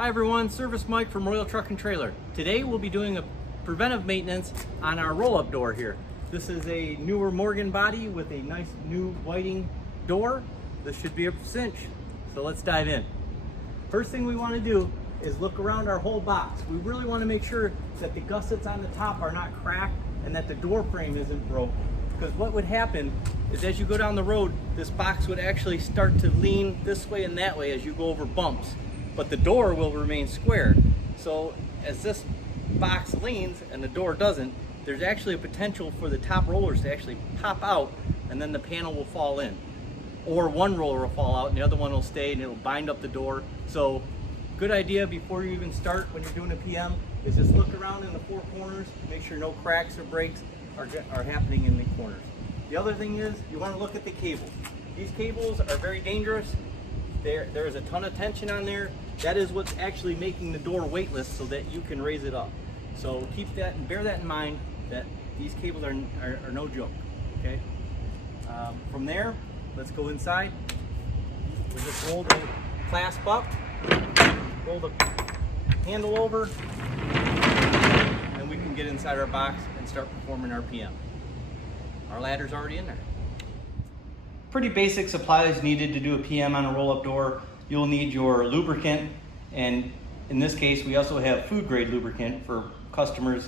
Hi everyone, Service Mike from Royal Truck and Trailer. Today we'll be doing a preventive maintenance on our roll-up door here. This is a newer Morgan body with a nice new whiting door. This should be a cinch, so let's dive in. First thing we want to do is look around our whole box. We really want to make sure that the gussets on the top are not cracked and that the door frame isn't broken. Because what would happen is as you go down the road, this box would actually start to lean this way and that way as you go over bumps. But the door will remain square. So as this box leans and the door doesn't, there's actually a potential for the top rollers to actually pop out and then the panel will fall in. Or one roller will fall out and the other one will stay and it'll bind up the door. So good idea before you even start when you're doing a PM is just look around in the four corners, make sure no cracks or breaks are happening in the corners. The other thing is you want to look at the cables. These cables are very dangerous. There is a ton of tension on there. That is what's actually making the door weightless so that you can raise it up. So keep that and bear that in mind that these cables are no joke, okay? From there, let's go inside. We'll just roll the clasp up, roll the handle over, and we can get inside our box and start performing our PM. Our ladder's already in there. Pretty basic supplies needed to do a PM on a roll-up door. You'll need your lubricant, and in this case we also have food grade lubricant for customers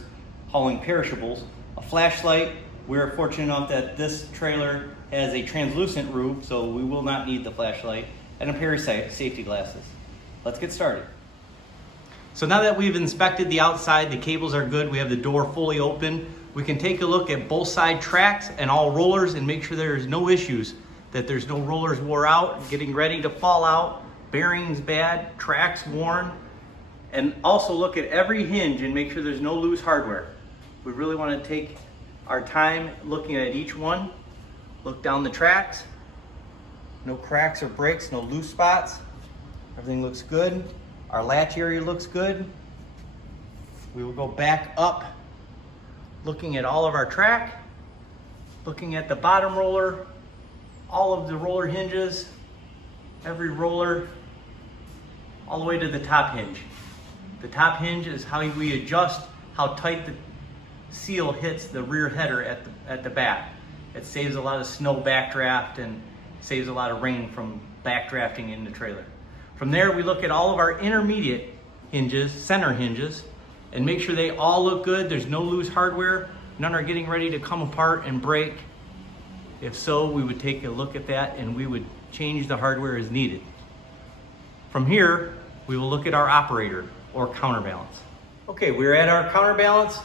hauling perishables. A flashlight. We're fortunate enough that this trailer has a translucent roof, so we will not need the flashlight, and a pair of safety glasses. Let's get started. So now that we've inspected the outside, the cables are good, we have the door fully open, we can take a look at both side tracks and all rollers and make sure there's no issues, that there's no rollers wore out, getting ready to fall out, bearings bad, tracks worn, and also look at every hinge and make sure there's no loose hardware. We really want to take our time looking at each one, look down the tracks, no cracks or breaks, no loose spots, everything looks good. Our latch area looks good. We will go back up, looking at all of our track, looking at the bottom roller, all of the roller hinges, every roller, all the way to the top hinge. The top hinge is how we adjust how tight the seal hits the rear header at the back. It saves a lot of snow backdraft and saves a lot of rain from backdrafting in the trailer. From there, we look at all of our intermediate hinges, center hinges, and make sure they all look good. There's no loose hardware. None are getting ready to come apart and break. If so, we would take a look at that and we would change the hardware as needed. From here, we will look at our operator or counterbalance. Okay, we're at our counterbalance.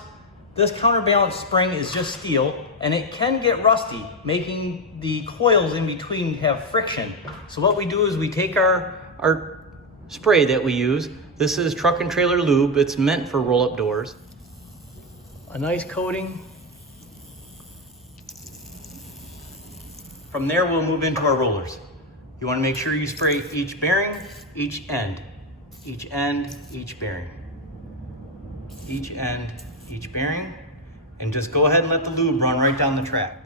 This counterbalance spring is just steel and it can get rusty, making the coils in between have friction. So what we do is we take our spray that we use. This is Truck and Trailer Lube. It's meant for roll-up doors. A nice coating. From there, we'll move into our rollers. You want to make sure you spray each bearing, each end, each bearing, each end, each bearing, and just go ahead and let the lube run right down the track.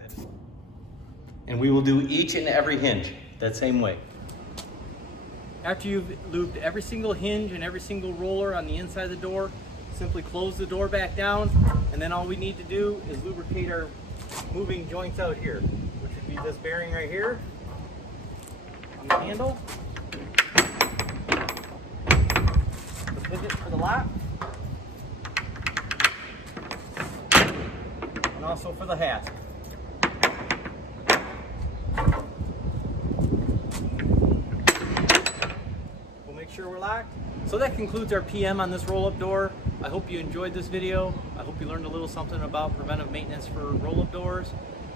And we will do each and every hinge that same way. After you've lubed every single hinge and every single roller on the inside of the door, simply close the door back down, and then all we need to do is lubricate our moving joints out here, which would be this bearing right here on the handle, the pivot for the lock, and also for the hasp. We'll make sure we're locked. So that concludes our PM on this roll-up door. I hope you enjoyed this video. I hope you learned a little something about preventive maintenance for roll-up doors.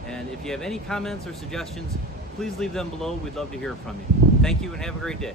And if you have any comments or suggestions, please leave them below. We'd love to hear from you. Thank you and have a great day.